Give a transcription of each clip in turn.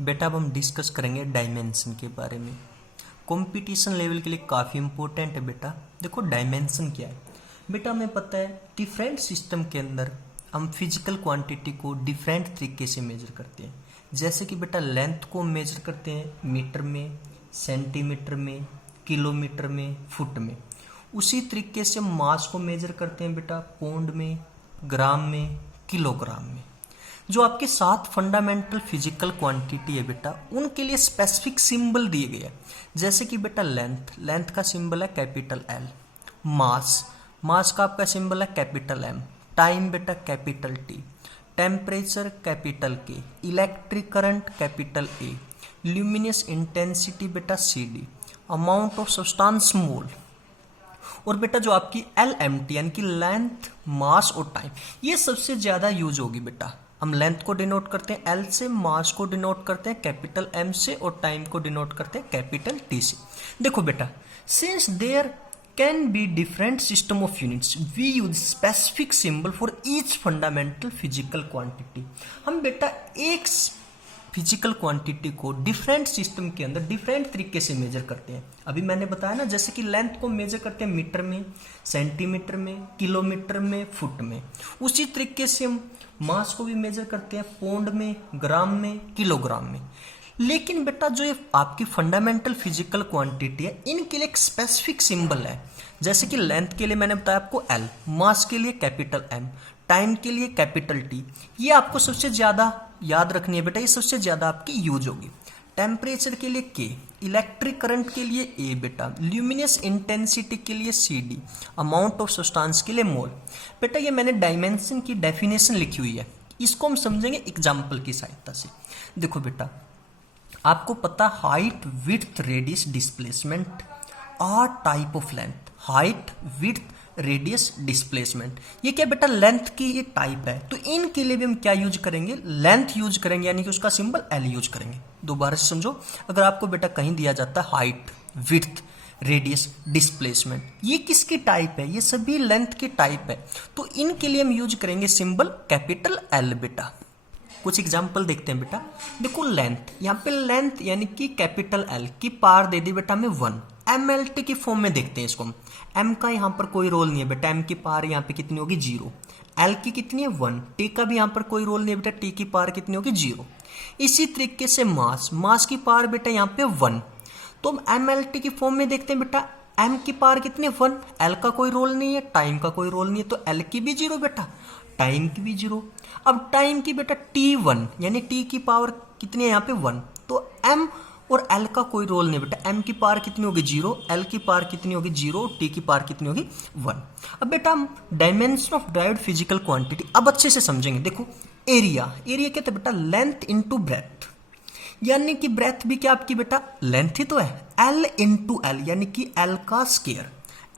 बेटा अब हम डिस्कस करेंगे डायमेंशन के बारे में। कंपटीशन लेवल के लिए काफ़ी इंपॉर्टेंट है बेटा। देखो डायमेंशन क्या है बेटा, हमें पता है डिफरेंट सिस्टम के अंदर हम फिजिकल क्वांटिटी को डिफरेंट तरीके से मेजर करते हैं। जैसे कि बेटा लेंथ को मेजर करते हैं मीटर में, सेंटीमीटर में, किलोमीटर में, फुट में। उसी तरीके से मास को मेजर करते हैं बेटा पाउंड में, ग्राम में, किलोग्राम में। जो आपके 7 फंडामेंटल फिजिकल क्वांटिटी है बेटा, उनके लिए स्पेसिफिक सिंबल दिए गए हैं। जैसे कि बेटा लेंथ का सिंबल है कैपिटल एल। मास का आपका सिंबल है कैपिटल एम। टाइम बेटा capital T. Temperature capital K. Electric current capital A. Luminous intensity बेटा C D. Amount of substance mole. और बेटा जो आपकी एल एम टी यानी कि लेंथ, मास और टाइम, ये सबसे ज्यादा यूज होगी बेटा। हम लेंथ को डिनोट करते हैं एल से, मास को डिनोट करते हैं कैपिटल एम से और टाइम को डिनोट करते हैं कैपिटल टी से। देखो बेटा, since there can be different system of units we use specific symbol for each fundamental physical quantity. हम बेटा एक फिजिकल क्वांटिटी को डिफरेंट सिस्टम के अंदर डिफरेंट तरीके से मेजर करते हैं। अभी मैंने बताया ना, जैसे कि लेंथ को मेजर करते हैं मीटर में, सेंटीमीटर में, किलोमीटर में, फुट में। उसी तरीके से हम मास को भी मेजर करते हैं पाउंड में, ग्राम में, किलोग्राम में। लेकिन बेटा जो ये आपकी फंडामेंटल फिजिकल क्वांटिटी है, इनके लिए एक स्पेसिफिक सिंबल है। जैसे कि लेंथ के लिए मैंने बताया आपको एल, मास के लिए कैपिटल एम, टाइम के लिए कैपिटल टी। ये आपको सबसे ज्यादा याद रखनी है बेटा, ये सबसे ज्यादा आपकी यूज होगी। टेम्परेचर के लिए के, इलेक्ट्रिक करंट के लिए ए बेटा, ल्यूमिनस इंटेंसिटी के लिए C D, amount of substance के लिए मोल। बेटा ये मैंने डायमेंशन की डेफिनेशन लिखी हुई है, इसको हम समझेंगे एग्जाम्पल की सहायता से। देखो बेटा, आपको पता height, width, radius, displacement are type of length. Height, width, radius, displacement, ये क्या बेटा लेंथ की ये टाइप है। तो इनके लिए भी हम क्या यूज करेंगे, लेंथ यूज करेंगे, यानी कि उसका सिंबल एल यूज करेंगे। दोबारा से समझो, अगर आपको बेटा कहीं दिया जाता है हाइट, विड्थ, रेडियस, डिस्प्लेसमेंट, ये किसकी टाइप है, ये सभी लेंथ की टाइप है, तो इनके लिए हम यूज करेंगे सिंबल कैपिटल एल बेटा। कुछ एग्जाम्पल देखते हैं बेटा। देखो लेंथ, यहाँ पे लेंथ यानी कि कैपिटल एल की पावर दे दी बेटा हमें 1। एम एल टी की फॉर्म में देखते हैं इसको हम। एम का यहाँ पर कोई रोल नहीं है बेटा, एम की पावर यहाँ पे कितनी होगी 0। एल की कितनी है 1। टी का भी यहाँ पर कोई रोल नहीं है बेटा, टी की पावर कितनी होगी 0। इसी तरीके से मास की पावर बेटा यहाँ पे 1। तो हम एम एल टी की फॉर्म में देखते हैं बेटा, एम की पावर कितनी है 1, एल का कोई रोल नहीं है, टाइम का कोई रोल नहीं है, तो एल की भी 0 बेटा, टाइम की भी 0। अब टाइम की बेटा T1 यानी टी की पावर कितनी है यहाँ पे 1, तो एम और एल का कोई रोल नहीं बेटा, एम की पावर कितनी होगी 0, एल की पावर कितनी होगी 0, टी की पावर कितनी होगी 1। अब बेटा हम dimension of derived physical quantity अब अच्छे से समझेंगे। देखो एरिया क्या था बेटा, लेंथ इंटू ब्रेथ, यानी कि ब्रेथ भी क्या आपकी बेटा लेंथ ही तो है, एल इंटू एल यानी कि एल का स्केयर।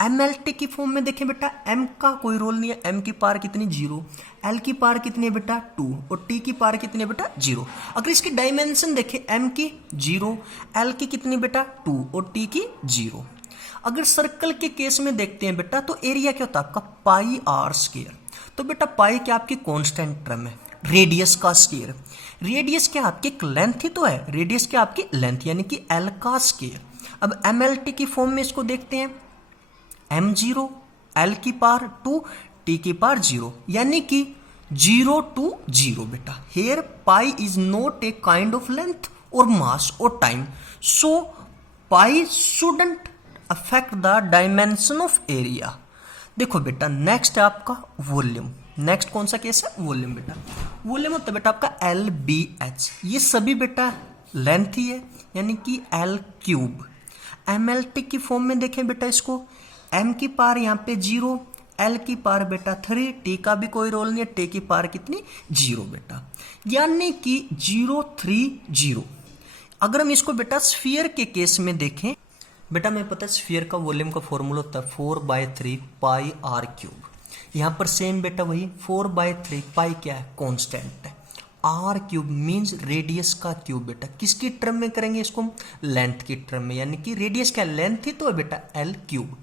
एम एल टी की फॉर्म में देखें बेटा, एम का कोई रोल नहीं है, एम की पावर कितनी 0, एल की पावर कितनी है बेटा 2 और टी की पावर कितनी है बेटा 0। अगर इसकी डायमेंशन देखें, एम की 0, एल की कितनी बेटा 2 और टी की 0। अगर सर्कल के केस में देखते हैं बेटा, तो एरिया क्या होता है आपका पाई आर स्केयर। तो बेटा पाई क्या आपकी कॉन्स्टेंट टर्म है, रेडियस का स्केयर। रेडियस क्या आपकी लेंथ ही तो है, रेडियस क्या आपकी लेंथ यानी कि एल का स्केयर। अब एम एल टी की फॉर्म में इसको देखते हैं, m0, l की पावर 2, t की पावर 0, यानी कि 0 to 0 बेटा। Here pi is not a kind of length और मास और time, so pi shouldn't affect the dimension of area. देखो बेटा नेक्स्ट है आपका वॉल्यूम। नेक्स्ट कौन सा केस है, वॉल्यूम बेटा। वॉल्यूम होता है बेटा आपका LBH, ये सभी बेटा लेंथ ही है यानी कि L क्यूब। MLT की फॉर्म में देखें बेटा इसको, m की पावर यहाँ पे 0, l की पावर बेटा 3, t का भी कोई रोल नहीं है, t की पावर कितनी 0 बेटा, यानी कि 0 3 0। अगर हम इसको बेटा स्फीयर के केस में देखें बेटा, हमें पता है स्फीयर का वॉल्यूम का फॉर्मूला होता है 4/3 पाई आर क्यूब। यहाँ पर सेम बेटा वही 4/3 पाई क्या है कॉन्स्टेंट है, आर क्यूब मीन्स रेडियस का क्यूब बेटा। किसकी टर्म में करेंगे इसको हम, लेंथ की टर्म में, यानी कि रेडियस क्या लेंथ ही तो है बेटा L cube.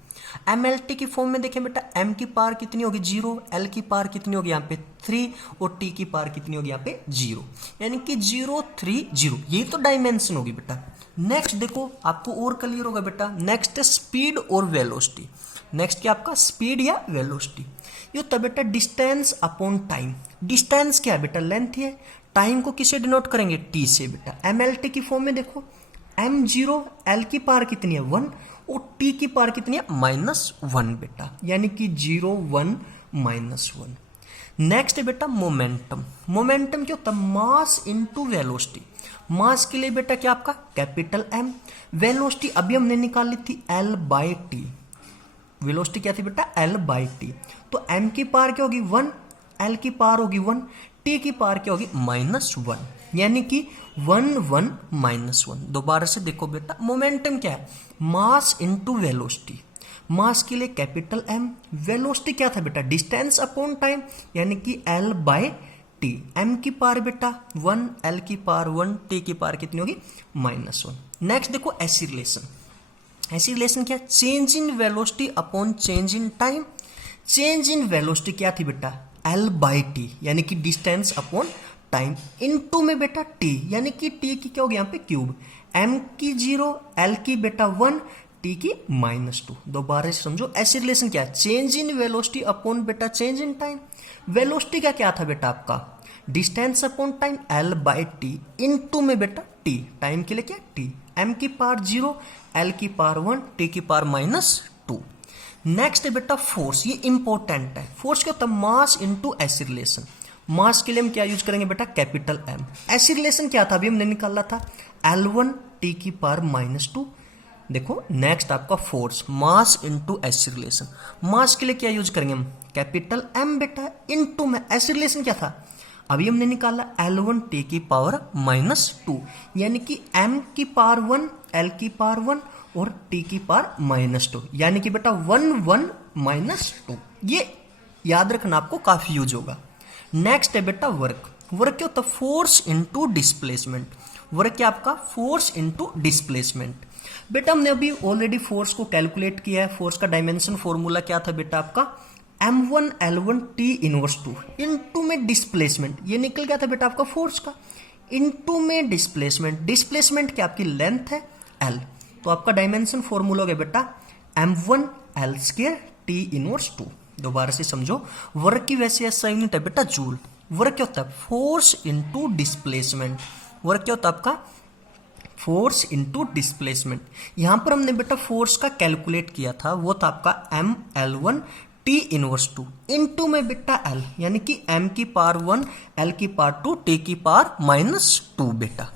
M L T की फॉर्म में देखें बेटा, एम की पावर कितनी होगी 0, एल की पावर कितनी होगी यहाँ पे 3 और टी की पावर कितनी होगी यहाँ पे 0, यानी कि 0 3 0, यही तो डायमेंशन होगी बेटा। नेक्स्ट देखो आपको और क्लियर होगा बेटा, नेक्स्ट है स्पीड और वेलोसिटी। नेक्स्ट क्या आपका स्पीड या वेलोसिटी। ये होता है बेटा डिस्टेंस अपॉन टाइम। डिस्टेंस क्या है बेटा, लेंथ है। टाइम को किसे डिनोट करेंगे, टी से बेटा। एम एल टी की फॉर्म में देखो, एम 0, एल की पावर कितनी है 1 और टी की पावर कितनी है -1 बेटा, यानी कि 0 1 -1। नेक्स्ट है बेटा मोमेंटम। मोमेंटम क्या होता है, मास इनटू वेलोसिटी। मास के लिए बेटा क्या आपका कैपिटल एम, वेलोसिटी अभी हमने निकाली थी एल बाई टी। वेलोसिटी क्या थी बेटा, एल बाई टी। तो एम की पावर क्या होगी 1, एल की पावर होगी 1, टी की पावर क्या होगी -1, यानी कि 1 1 -1। दोबारा से देखो बेटा, मोमेंटम क्या है, मास इनटू वेलोसिटी। मास के लिए कैपिटल एम, वेलोसिटी क्या था बेटा, डिस्टेंस अपॉन टाइम, यानी कि एल बाय टी। एम की पावर बेटा 1, एल की पावर 1, टी की पावर कितनी होगी -1। नेक्स्ट देखो ऐसी रिलेशन। ऐसी रिलेशन क्या, change in velocity upon change in time. Change in velocity क्या थी बेटा, एल बाई टी, यानी कि डिस्टेंस अपॉन टाइम, इनटू में बेटा टी, यानी कि टी की क्या होगी यहाँ पे क्यूब। एम की 0, एल की बेटा 1, टी की -2। दोबारा से समझो, ऐसी रिलेशन क्या है, चेंज इन वेलोसिटी अपॉन बेटा चेंज इन टाइम। वेलोसिटी का क्या था बेटा आपका, distance upon time L by T, into में बेटा टी, टाइम के लिए क्या टी। एम की पावर 0, एल की पावर 1, टी की पावर -2। नेक्स्ट है बेटा फोर्स। ये इंपॉर्टेंट है। फोर्स क्या होता है, मास इनटू ऐसी रिलेशन। मास के लिए हम क्या यूज करेंगे बेटा, कैपिटल एम। ऐसी रिलेशन क्या था, अभी हमने निकाला था L1 टी की पावर -2। देखो नेक्स्ट आपका फोर्स, मास इनटू ऐसी रिलेशन। मास के लिए क्या यूज करेंगे हम, कैपिटल एम बेटा, इनटू में ऐसी रिलेशन क्या था, अभी हमने निकाला L1 टी की पावर -2, यानी कि m की पावर 1, l की पावर 1 और t की पावर -2, यानी कि बेटा 1 1 -2। ये याद रखना आपको काफी यूज होगा। नेक्स्ट है बेटा वर्क। वर्क क्या होता है, फोर्स इनटू डिस्प्लेसमेंट। वर्क क्या आपका, फोर्स इनटू डिस्प्लेसमेंट। बेटा हमने अभी ऑलरेडी फोर्स को कैलकुलेट किया है। फोर्स का डायमेंशन फॉर्मूला क्या था बेटा आपका, m1 L1 T inverse 2 into में डिस्प्लेसमेंट। ये निकल गया था बेटा आपका फोर्स का, इनटू में डिस्प्लेसमेंट। डिस्प्लेसमेंट क्या आपकी लेंथ है L, तो आपका डायमेंशन फॉर्मूला हो गया बेटा m1 L² T इनवर्स 2। दोबारा से समझो, वर्क की वैसे ऐसा यूनिट है बेटा जूल। वर्क क्या होता है, फोर्स इनटू डिस्प्लेसमेंट। वर्क क्या होता है आपका, फोर्स इनटू डिस्प्लेसमेंट। यहां पर हमने बेटा फोर्स का कैलकुलेट किया था, वो था आपका m L1 T inverse 2 into में बेटा L, यानी कि m की पावर 1, L की पावर 2, T की पावर -2 बेटा।